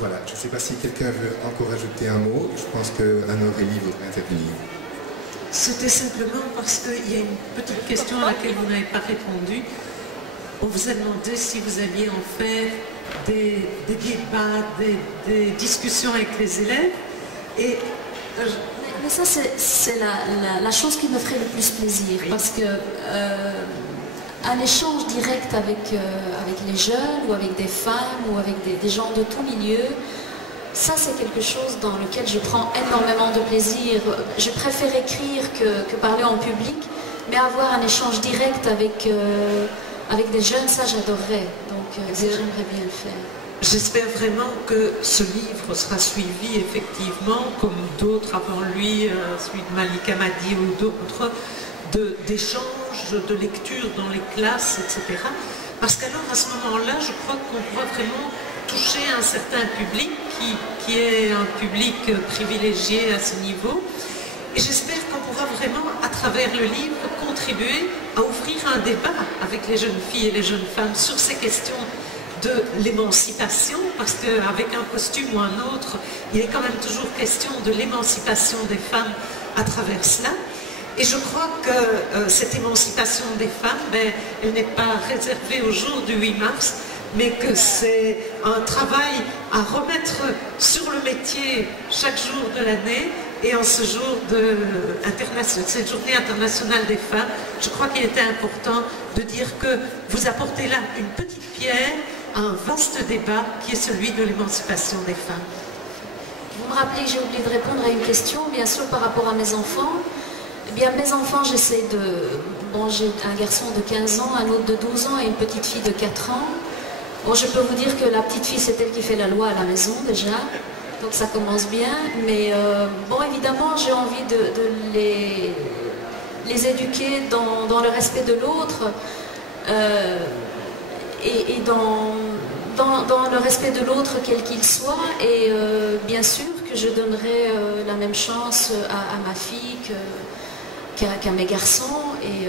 Voilà, je ne sais pas si quelqu'un veut encore ajouter un mot. Je pense qu'Anne-Aurélie voudrait intervenir. C'était simplement parce qu'il y a une petite question à laquelle vous n'avez pas répondu. On vous a demandé si vous aviez en fait des débats, des discussions avec les élèves. Et mais ça, c'est la chose qui me ferait le plus plaisir, oui. Parce que un échange direct avec les jeunes, ou avec des femmes, ou avec des gens de tout milieu, ça c'est quelque chose dans lequel je prends énormément de plaisir. Je préfère écrire que parler en public, mais avoir un échange direct avec des jeunes, ça j'adorerais. Donc j'aimerais bien le faire. J'espère vraiment que ce livre sera suivi effectivement, comme d'autres avant lui, celui de Malika Madi ou d'autres, d'échanges, de lecture dans les classes, etc. Parce qu'alors à ce moment-là, je crois qu'on pourra vraiment toucher un certain public qui est un public privilégié à ce niveau. Et j'espère qu'on pourra vraiment, à travers le livre, contribuer à ouvrir un débat avec les jeunes filles et les jeunes femmes sur ces questions de l'émancipation, parce qu'avec un costume ou un autre, il est quand même toujours question de l'émancipation des femmes à travers cela. Et je crois que cette émancipation des femmes, elle n'est pas réservée au jour du 8 mars, mais que c'est un travail à remettre sur le métier chaque jour de l'année. Et en ce jour cette journée internationale des femmes, je crois qu'il était important de dire que vous apportez là une petite pierre à un vaste débat qui est celui de l'émancipation des femmes. Vous me rappelez que j'ai oublié de répondre à une question, bien sûr, par rapport à mes enfants. Eh bien, mes enfants, j'essaie de... Bon, j'ai un garçon de 15 ans, un autre de 12 ans et une petite fille de 4 ans. Bon, je peux vous dire que la petite fille, c'est elle qui fait la loi à la maison, déjà. Donc ça commence bien. Mais, bon, évidemment, j'ai envie de les éduquer dans le respect de l'autre. Et dans le respect de l'autre, quel qu'il soit. Et bien sûr que je donnerai la même chance à ma fille qu'à mes garçons. Et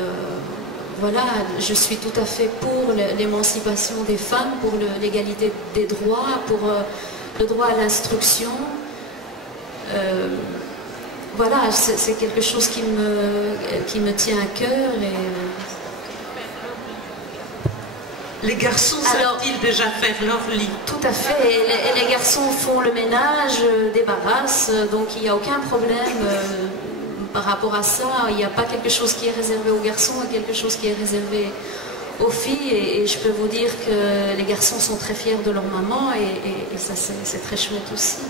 voilà, je suis tout à fait pour l'émancipation des femmes, pour l'égalité des droits, pour le droit à l'instruction. Voilà, c'est quelque chose qui me tient à cœur. Les garçons savent-ils déjà faire leur lit? Tout à fait. Et les garçons font le ménage, débarrassent, donc il n'y a aucun problème par rapport à ça. Il n'y a pas quelque chose qui est réservé aux garçons et quelque chose qui est réservé aux filles. Et je peux vous dire que les garçons sont très fiers de leur maman et ça c'est très chouette aussi.